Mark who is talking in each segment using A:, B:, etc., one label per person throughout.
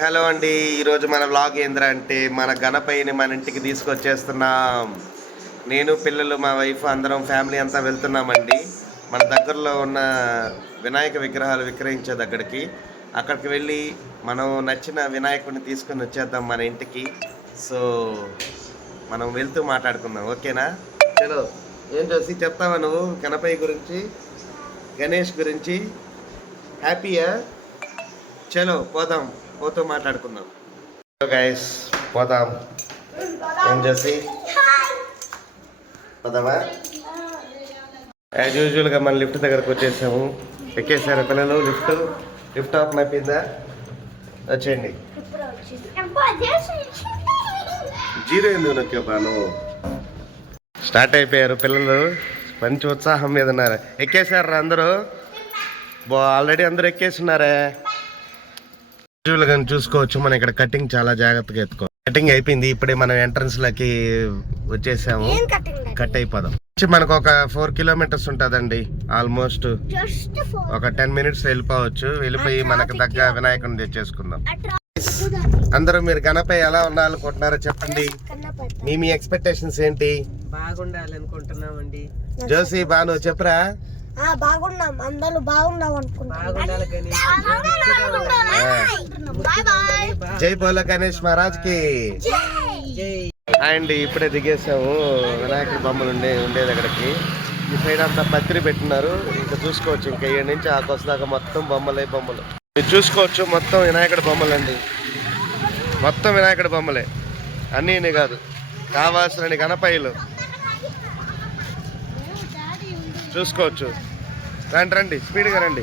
A: Hello అండి ఈరోజు మన వ్లాగ్ ఏంద్రా అంటే మన గణపయ్యని మన ఇంటికి తీసుకొచ్చేస్తున్నాం. నేను పిల్లలు మా వైఫ్ అందరం ఫ్యామిలీ అంతా వెళ్తున్నామండి. మన దగ్గరలో ఉన్న వినాయక విగ్రహాలు విక్రయించే దగ్గరికి. అక్కడికి వెళ్ళి మనం నచ్చిన వినాయకుడిని తీసుకొని వచ్చేద్దాం మన ఇంటికి. సో మనం వెళ్తూ మాట్లాడుకుందాం ఓకేనా? చలో ఏం చూసి చెప్తావా నువ్వు గణపయ్య గురించి? గణేష్ గురించి? హ్యాపీయా చలో పోదాం. పోతూ మాట్లాడుకుందాం. గైస్ పోదాం. ఏం చేసి పోదామా? యాజ్ యూజువల్గా మన లిఫ్ట్ దగ్గరకు వచ్చేసాము. ఎక్కేసారు పిల్లలు? లిఫ్ట్ లిఫ్ట్ ఆఫ్ అయిపోయిందా వచ్చేయండి. జీరో ఎందుకు నొక్కే బాను స్టార్ట్ అయిపోయారు పిల్లలు. మంచి ఉత్సాహం మీద ఉన్నారు. ఎక్కేసారు అందరూ? బా ఆల్రెడీ అందరూ ఎక్కేస్తున్నారే విజువల్ కానీ చూసుకోవచ్చు. మనం ఇక్కడ కటింగ్ చాలా జాగ్రత్తగా ఎత్తుకో కటింగ్ అయిపోయింది. ఇప్పుడే మనం ఎంట్రన్స్ లకి వచ్చేసాము. కట్ అయిపోదాం. మనకు ఒక ఫోర్ కిలోమీటర్స్ ఉంటుందండి. ఆల్మోస్ట్ ఒక టెన్ మినిట్స్ వెళ్ళిపోవచ్చు. వెళ్ళిపోయి మనకు తగ్గ వినాయకుడిని తెచ్చేసుకుందాం. అందరూ మీరు గణపై ఎలా ఉండాలనుకుంటున్నారో చెప్పండి. మీ మీ ఎక్స్పెక్టేషన్స్ ఏంటి?
B: బాగుండాలనుకుంటున్నామండి.
A: జోసి బాను చెప్పరా?
C: బాగున్నాం. అందరూ బాగున్నాం అనుకుంటున్నాం.
A: జై బోల గణేష్ మహారాజ్కి.
B: జై.
A: అండ్ ఇప్పుడే దిగేసాము. వినాయకుడి బొమ్మలు ఉండే ఉండేది అక్కడికి. ఈ సైడ్ అంతా పత్రి పెట్టినారు. ఇంకా చూసుకోవచ్చు ఇంకా ఏడు నుంచి ఆ దాకా మొత్తం బొమ్మలే బొమ్మలు. మీరు చూసుకోవచ్చు మొత్తం వినాయకుడి బొమ్మలండి. మొత్తం వినాయకుడి బొమ్మలే. అన్నీ కాదు. కావాల్సిన గణపయ్యలు. చూసుకోవచ్చు. రండి రండి స్పీడ్గా రండి.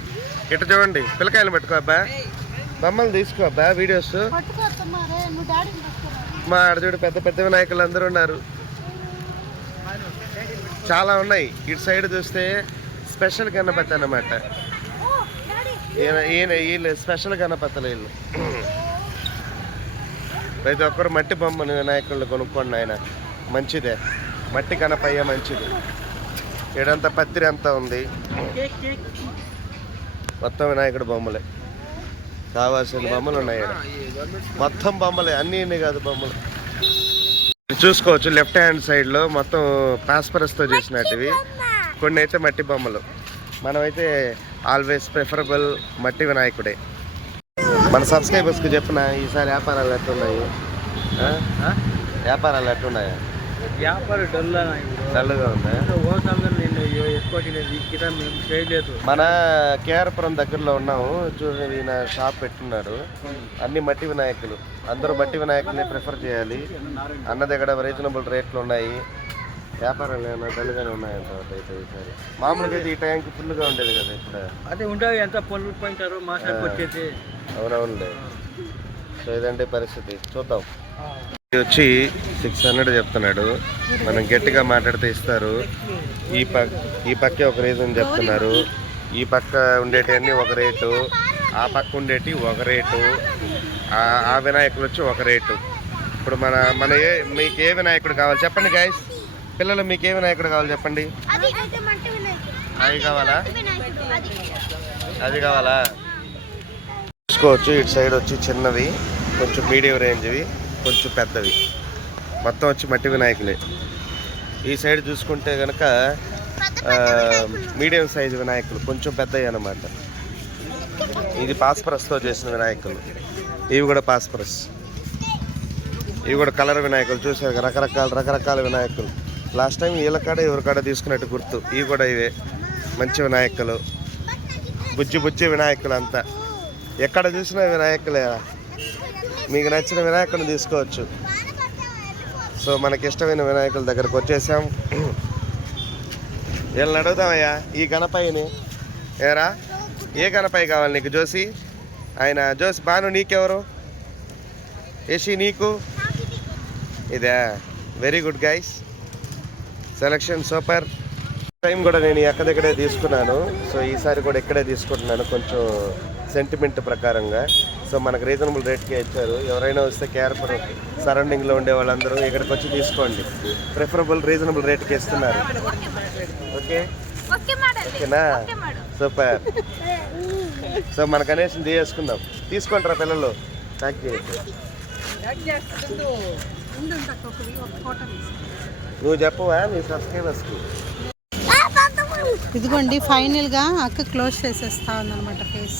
A: ఇటు చూడండి పిల్లకాయలు పెట్టుకో అబ్బా. బొమ్మలు తీసుకో అబ్బా వీడియోస్. మా ఆడచూడు పెద్ద పెద్ద వినాయకులు అందరూ ఉన్నారు. చాలా ఉన్నాయి. ఇటు సైడ్ చూస్తే స్పెషల్ గణపతి అన్నమాట. ఈయన ఈయన వీళ్ళు స్పెషల్ గణపతులు వీళ్ళు. ప్రతి ఒక్కరు మట్టి బొమ్మను వినాయకుళ్ళు కొనుక్కోండి ఆయన. మంచిదే. మట్టి గణపయ్య మంచిది. ఈడంతా పత్రి అంతా ఉంది. మొత్తం వినాయకుడు బొమ్మలే. కావాల్సిన బొమ్మలు ఉన్నాయి. మొత్తం బొమ్మలే అన్ని కాదు బొమ్మలు. చూసుకోవచ్చు లెఫ్ట్ హ్యాండ్ సైడ్లో మొత్తం పాస్పరస్తో చేసినట్టువి. కొన్ని అయితే మట్టి బొమ్మలు. మనమైతే ఆల్వేస్ ప్రిఫరబుల్ మట్టి వినాయకుడే. మన సబ్స్క్రైబర్స్కి చెప్పిన ఈసారి వ్యాపారాలు ఎట్టున్నాయి? వ్యాపారాలు ఎట్టున్నాయా
B: వ్యాపార డల్
A: డల్గా ఉందా? మన కేఆర్పురం దగ్గరలో ఉన్నాము. చూడండి ఈయన షాప్ పెట్టున్నాడు అన్ని మట్టి వినాయకులు. అందరూ మట్టి వినాయకుల్ని ప్రిఫర్ చేయాలి. అన్న దగ్గర రీజనబుల్ రేట్లు ఉన్నాయి. వ్యాపారాలు ఏమైనా డల్గానే ఉన్నాయంట అయితే ఈసారి. మామూలుగా అయితే ఈ టైంకి ఫుల్గా ఉండేది కదా ఇప్పుడు
B: అదే ఉంటుంది ఎంత పనులు పోయింటారు మా వచ్చేసి
A: అవునవునులే. సో ఇదంటే పరిస్థితి. చూద్దాం. వచ్చి సిక్స్ హండ్రెడ్ చెప్తున్నాడు. మనం గట్టిగా మాట్లాడితే ఇస్తారు. ఈ పక్క ఈ పక్కే ఒక రీజన్ చెప్తున్నారు. ఈ పక్క ఉండేటివన్నీ ఒక రేటు. ఆ పక్క ఉండేటి ఒక రేటు. ఆ- వినాయకుడు వినాయకులు వచ్చి ఒక రేటు. ఇప్పుడు మన మన ఏ మీకు ఏ వినాయకుడు కావాలి చెప్పండి గాయస్ పిల్లలు మీకు ఏ వినాయకుడు కావాలి చెప్పండి.
C: అది
A: అవి కావాలా?
C: అది
A: అది కావాలా? చూసుకోవచ్చు ఇటు సైడ్ వచ్చి చిన్నవి కొంచెం మీడియం రేంజ్వి కొంచెం పెద్దవి. మొత్తం వచ్చి మట్టి వినాయకులే. ఈ సైడ్ చూసుకుంటే కనుక మీడియం సైజు వినాయకులు. కొంచెం పెద్దవి అన్నమాట. ఇది పాస్పరస్తో చేసిన వినాయకులు. ఇవి కూడా పాస్పరస్. ఇవి కూడా కలర్ వినాయకులు. చూసారు రకరకాల రకరకాల వినాయకులు. లాస్ట్ టైం వీళ్ళ కాడ ఎవరి కాడ తీసుకున్నట్టు గుర్తు. ఇవి కూడా ఇవే. మంచి వినాయకులు. బుజ్జి బుజ్జి వినాయకులు అంతా ఎక్కడ చూసినా వినాయకులే. మీకు నచ్చిన వినాయకుని తీసుకోవచ్చు. సో మనకి ఇష్టమైన వినాయకుల దగ్గరకు వచ్చేసాం. వీళ్ళని అడుగుతామయ్యా ఈ గణపయ్యని. ఏరా ఏ గణపయ్య కావాలి నీకు జోసి ఆయన జోసి బాను నీకెవరు? యషి నీకు? ఇదే very good guys selection super time కూడా నేను ఎక్కడెక్కడే తీసుకున్నాను. సో ఈసారి కూడా ఇక్కడే తీసుకుంటున్నాను కొంచెం సెంటిమెంట్ ప్రకారంగా. సో మనకు రీజనబుల్ రేట్కే ఇచ్చారు. ఎవరైనా వస్తే కేర్పురం సరౌండింగ్లో ఉండే వాళ్ళందరూ ఇక్కడికి వచ్చి తీసుకోండి. ప్రిఫరబుల్ రీజనబుల్ రేట్కి ఇస్తున్నారు. ఓకే ఓకేనా? సూపర్ సో మన గణేష్ని తీసేసుకుందాం. తీసుకుంటారా పిల్లలు. ప్యాక్ చేయొచ్చు నువ్వు చెప్పవా? నీ సబ్స్క్రైబర్స్కి
D: ఇదిగోండి ఫైనల్గా అక్క క్లోజ్ చేసేస్తా ఉందన్నమాట ఫేస్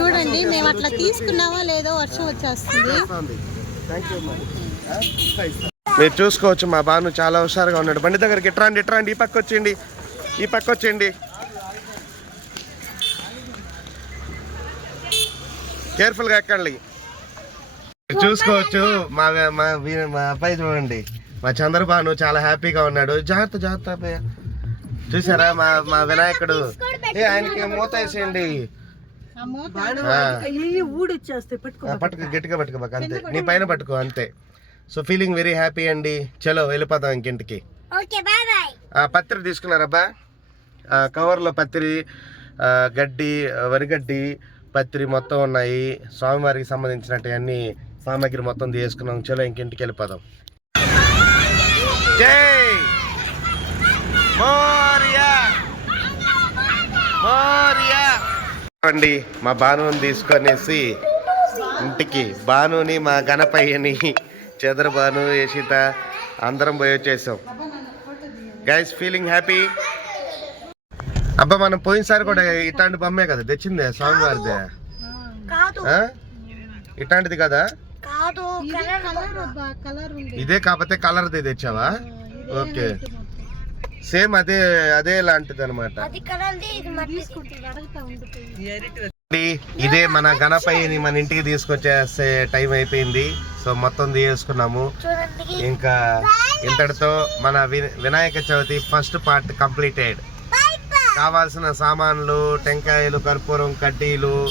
D: చూడండి మేము అట్లా తీసుకున్నామో లేదో వర్షం వచ్చేస్తుంది.
A: మీరు చూసుకోవచ్చు మా బాను చాలా హుషారుగా ఉన్నాడు. బండి దగ్గరికి ఇట్రాండి ఇట్రాండి ఈ పక్క వచ్చేయండి. ఈ పక్క వచ్చేయండి. కేర్ఫుల్గా ఎక్కండి. మీరు చూసుకోవచ్చు మా మా వీ- మా అబ్బాయి చూడండి. మా చంద్రబాను చాలా హ్యాపీగా ఉన్నాడు. జాగ్రత్త జాగ్రత్త అబ్బాయి. చూసారా మా మా వినాయకుడు? ఏ ఆయనకి మూత వేసేయండి.
D: పట్టుకో
A: గట్టిగా పట్టుకో బాక అంతే. నీ పైన పట్టుకో అంతే. సో ఫీలింగ్ వెరీ హ్యాపీ అండి. చలో వెళ్ళిపోదాం ఇంకింటికి.
C: Okay bye bye.
A: ఆ, పత్రి తీసుకున్నారబ్బా. ఆ, కవర్లో పత్రి ఆ, గడ్డి వరిగడ్డి పత్రి మొత్తం ఉన్నాయి. స్వామివారికి సంబంధించినట్టు అన్ని సామాగ్రి మొత్తం తీసుకున్నాం. చలో ఇంకింటికి వెళ్ళిపోదాం. జై! మోరియా! మోరియా! అండి మా బానుని తీసుకొనేసి ఇంటికి. బానుని మా గణపయ్యని చంద్రబాను యశిత అందరం పోయి వచ్చేసాం. గైస్ ఫీలింగ్ హ్యాపీ అబ్బా మనం పోయినసారి కూడా ఇట్లాంటి బొమ్మే కదా తెచ్చిందే స్వామివారిదే? ఇట్లాంటిది కదా?
C: కాదు
D: కలర్ కలర్ ఉంది.
A: ఇదే కాకపోతే కలర్ది తెచ్చావా? ఓకే. సేమ్ అదే అదే లాంటిది అనమాట
C: ఇది
A: మన గణపయ్యని మన ఇంటికి తీసుకొచ్చేసే టైం అయిపోయింది. సో మొత్తం తీసుకున్నాము ఇంకా ఇంతటితో మన Vinayaka Chavithi first part completed. కావాల్సిన సామాన్లు టెంకాయలు కర్పూరం కడ్డీలు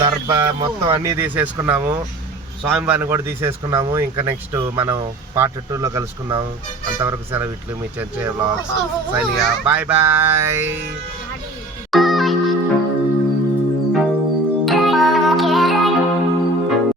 A: దర్భ మొత్తం అన్నీ తీసేసుకున్నాము. స్వామివారిని కూడా తీసేసుకున్నాము. ఇంకా నెక్స్ట్ మనం పార్ట్ టూలో కలుసుకుందాము అంతవరకు సెలవు ఇట్లు మీ చర్చే బ్లాగ్స్ సైనిగా బాయ్ బాయ్